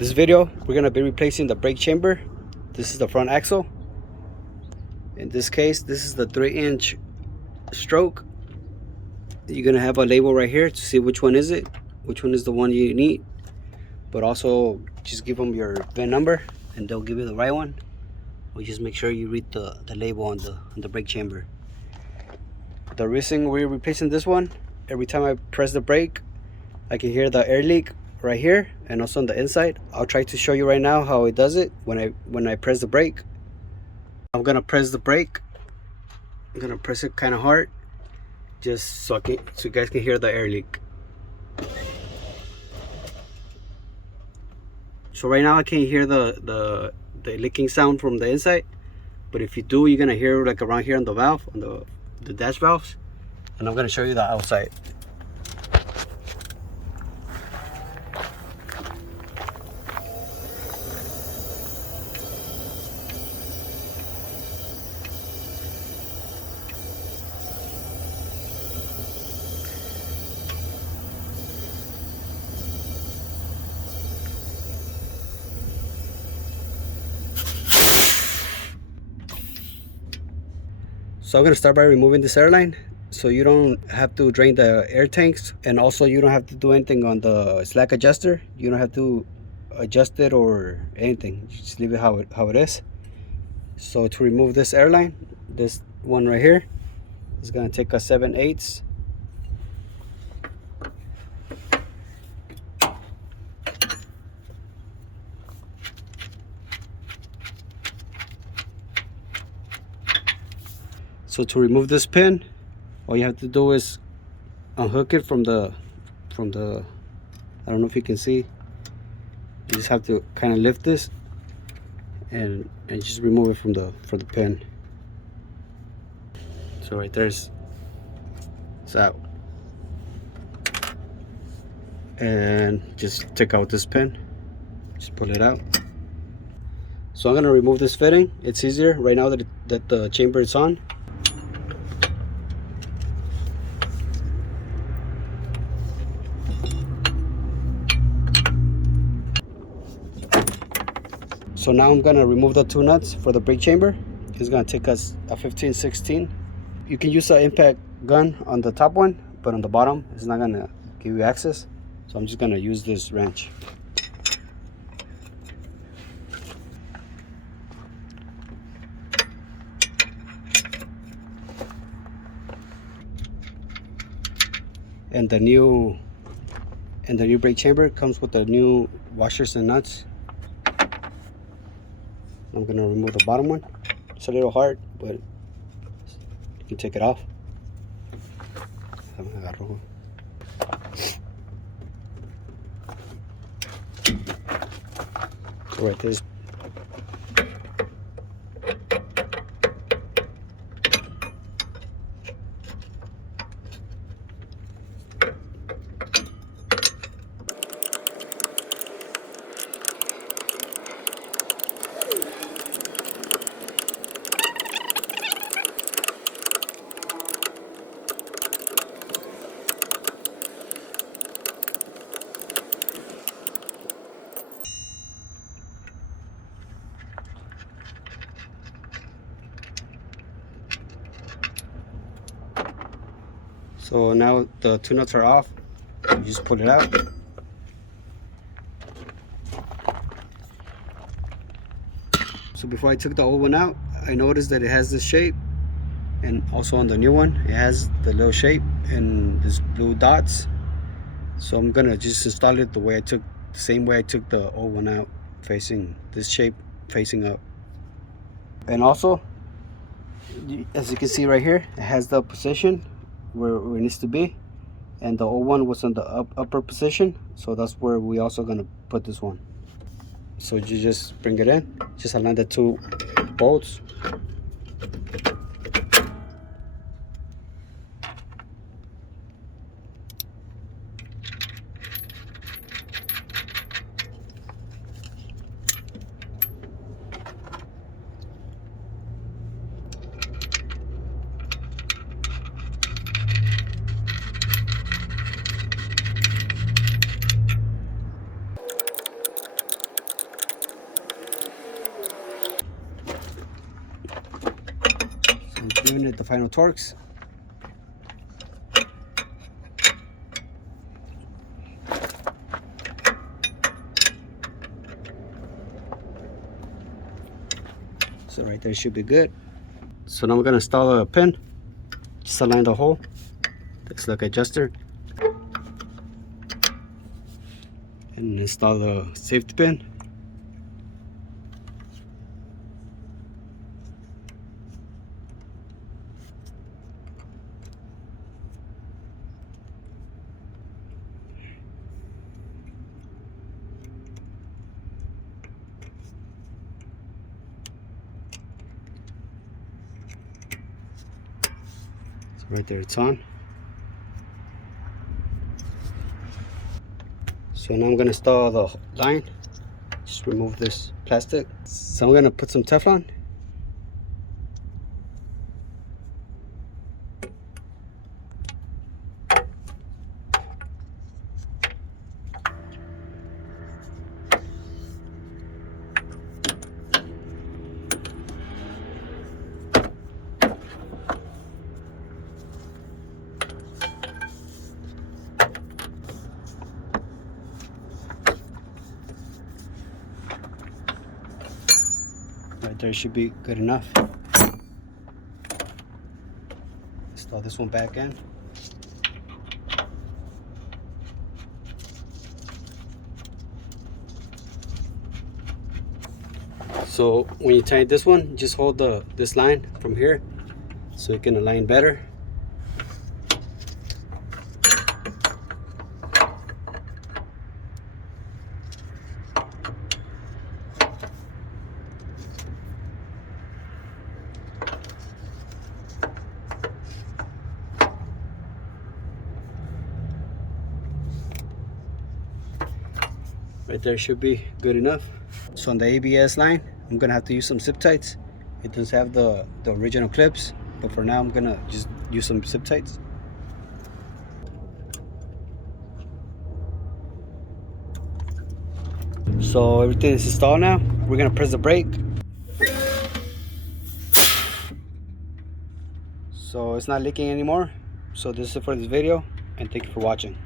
This video, we're gonna be replacing the brake chamber. This is the front axle. In this case, this is the 3-inch stroke. You're gonna have a label right here to see which one is it, which one is the one you need. But also, just give them your VIN number, and they'll give you the right one. Or just make sure you read the label on the brake chamber. The reason we're replacing this one, every time I press the brake, I can hear the air leak right here and also on the inside. I'll try to show you right now how it does it when I press the brake. I'm gonna press the brake. I'm gonna press it kind of hard, just so you guys can hear the air leak. So right now I can't hear the leaking sound from the inside, but if you do, you're gonna hear like around here on the valve, on the dash valves. And I'm gonna show you the outside. So I'm gonna start by removing this airline, so you don't have to drain the air tanks, and also you don't have to do anything on the slack adjuster. You don't have to adjust it or anything. Just leave it how it is. So to remove this airline, this one right here, is gonna take us 7/8. So to remove this pin, all you have to do is unhook it from the I don't know if you can see. You just have to kind of lift this and just remove it from the pin. So right there it's out. And just take out this pin. Just pull it out. So I'm gonna remove this fitting. It's easier right now that the chamber is on. So now I'm gonna remove the 2 nuts for the brake chamber. It's gonna take us a 15/16. You can use an impact gun on the top one, but on the bottom, it's not gonna give you access. So I'm just gonna use this wrench. And the new brake chamber comes with the new washers and nuts. I'm gonna remove the bottom one. It's a little hard, but you can take it off. So right there. So now the 2 nuts are off. You just pull it out. So before I took the old one out, I noticed that it has this shape, and also on the new one it has the little shape and this blue dots. So I'm gonna just install it the same way I took the old one out, facing this shape, facing up. And also, as you can see right here, it has the position where it needs to be, and the old one was on the upper position, so that's where we also gonna put this one. So you just bring it in, just align the 2 bolts. giving it the final torques. So right there should be good. So now we're gonna install a pin. Just align the hole. Looks like adjuster. And install the safety pin. So right there it's on. So now I'm gonna install the line. Just remove this plastic. So I'm gonna put some Teflon. Right there should be good enough. Install this one back in. So when you tighten this one, just hold this line from here so it can align better. Right there should be good enough. So on the ABS line, I'm gonna have to use some zip ties. It does have the original clips, but for now I'm gonna just use some zip ties. So everything is installed now. We're gonna press the brake. So it's not leaking anymore. So this is it for this video, and thank you for watching.